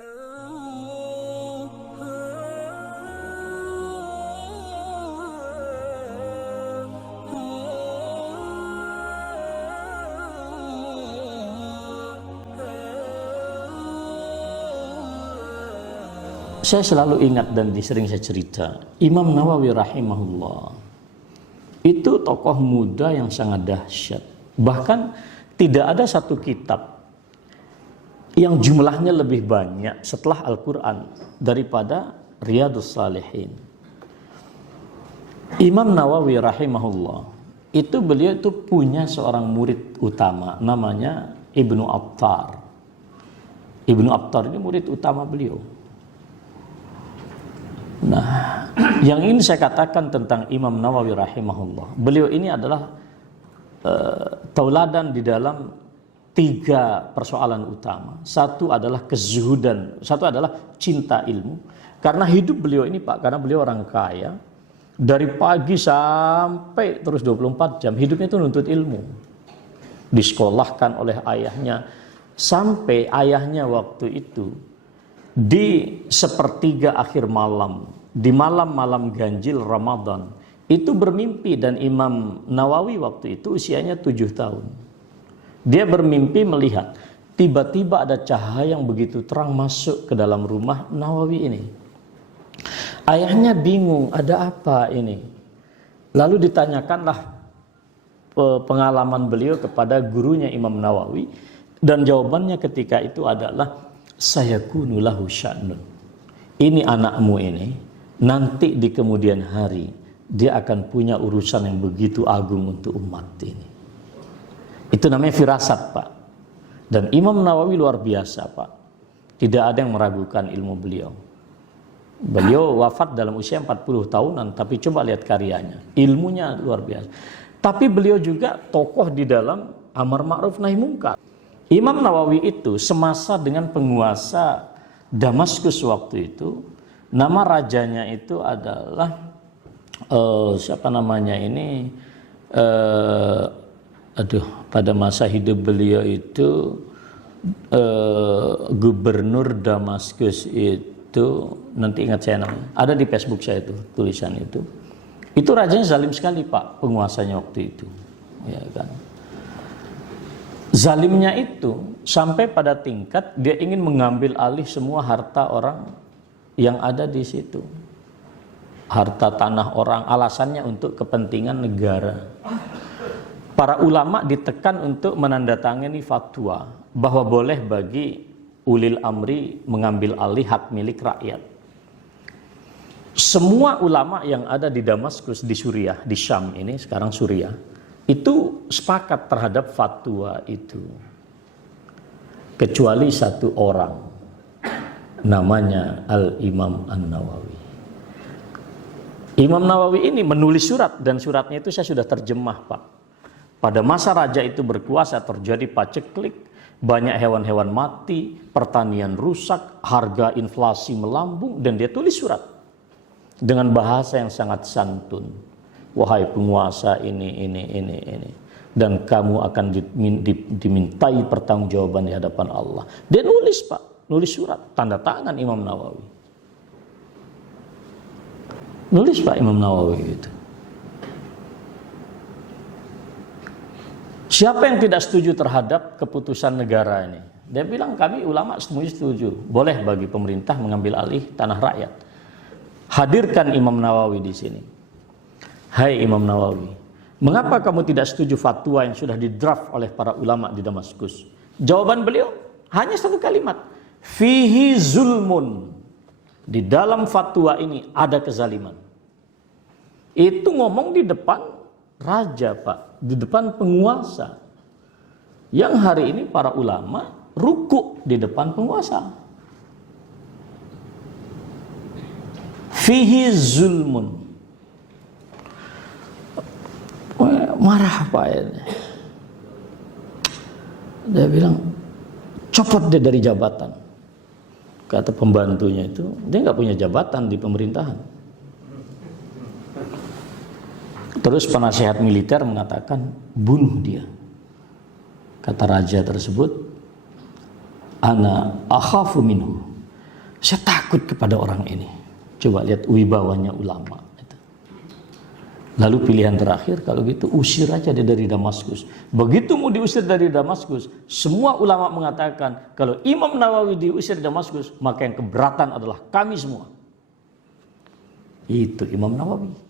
Saya selalu ingat dan sering saya cerita, Imam Nawawi rahimahullah itu tokoh muda yang sangat dahsyat. Bahkan tidak ada satu kitab yang jumlahnya lebih banyak setelah Al-Quran daripada Riyadhus Shalihin. Imam Nawawi rahimahullah itu beliau itu punya seorang murid utama namanya Ibnu Attar. Ibnu Attar ini murid utama beliau. Nah, yang ingin saya katakan tentang Imam Nawawi rahimahullah, beliau ini adalah tauladan di dalam tiga persoalan utama. Satu adalah kezuhudan, satu adalah cinta ilmu. Karena hidup beliau ini Pak, karena beliau orang kaya, dari pagi sampai terus 24 jam hidupnya itu nuntut ilmu. Disekolahkan oleh ayahnya, sampai ayahnya waktu itu di sepertiga akhir malam, di malam-malam ganjil Ramadan, itu bermimpi. Dan Imam Nawawi waktu itu usianya 7 tahun. Dia bermimpi melihat tiba-tiba ada cahaya yang begitu terang masuk ke dalam rumah Nawawi ini. Ayahnya bingung, ada apa ini? Lalu ditanyakanlah pengalaman beliau kepada gurunya Imam Nawawi, dan jawabannya ketika itu adalah sayakunu lahu sya'nun. Ini anakmu ini nanti di kemudian hari dia akan punya urusan yang begitu agung untuk umat ini. Itu namanya firasat, Pak. Dan Imam Nawawi luar biasa, Pak. Tidak ada yang meragukan ilmu beliau. Beliau wafat dalam usia 40 tahunan, tapi coba lihat karyanya. Ilmunya luar biasa. Tapi beliau juga tokoh di dalam amar ma'ruf nahi munkar. Imam Nawawi itu semasa dengan penguasa Damaskus waktu itu, nama rajanya itu adalah siapa namanya ini? Pada masa hidup beliau itu gubernur Damaskus itu, nanti ingat saya namanya, ada di Facebook saya itu tulisan itu. Itu rajanya zalim sekali Pak, penguasanya waktu itu, ya kan? Zalimnya itu sampai pada tingkat dia ingin mengambil alih semua harta orang yang ada di situ. Harta tanah orang, alasannya untuk kepentingan negara. Para ulama ditekan untuk menandatangani fatwa bahwa boleh bagi ulil amri mengambil alih hak milik rakyat. Semua ulama yang ada di Damaskus, di Suriah, di Syam ini, sekarang Suriah, itu sepakat terhadap fatwa itu, kecuali satu orang namanya Al-Imam An-Nawawi. Imam Nawawi ini menulis surat, dan suratnya itu saya sudah terjemah Pak. Pada masa raja itu berkuasa terjadi paceklik, banyak hewan-hewan mati, pertanian rusak, harga inflasi melambung, dan dia tulis surat dengan bahasa yang sangat santun. Wahai penguasa ini, dan kamu akan dimintai pertanggungjawaban di hadapan Allah. Dia nulis Pak, nulis surat, tanda tangan Imam Nawawi. Nulis Pak Imam Nawawi itu. Siapa yang tidak setuju terhadap keputusan negara ini? Dia bilang kami ulama setuju, boleh bagi pemerintah mengambil alih tanah rakyat. Hadirkan Imam Nawawi di sini. Hai Imam Nawawi, mengapa kamu tidak setuju fatwa yang sudah didraft oleh para ulama di Damaskus? Jawaban beliau hanya satu kalimat, fihi zulmun. Di dalam fatwa ini ada kezaliman. Itu ngomong di depan raja Pak, di depan penguasa. Yang hari ini para ulama rukuk di depan penguasa. Fihi zulmun. Marah Pak ini. Dia bilang copot dia dari jabatan. Kata pembantunya itu, dia nggak punya jabatan di pemerintahan. Terus penasihat militer mengatakan bunuh dia. Kata raja tersebut, ana akhafu minhu, Saya takut kepada orang ini. Coba lihat wibawanya ulama. Lalu pilihan terakhir, kalau gitu usir aja dia dari Damaskus. Begitu mau diusir dari Damaskus, semua ulama mengatakan kalau Imam Nawawi diusir dari Damaskus, maka yang keberatan adalah kami semua. Itu Imam Nawawi.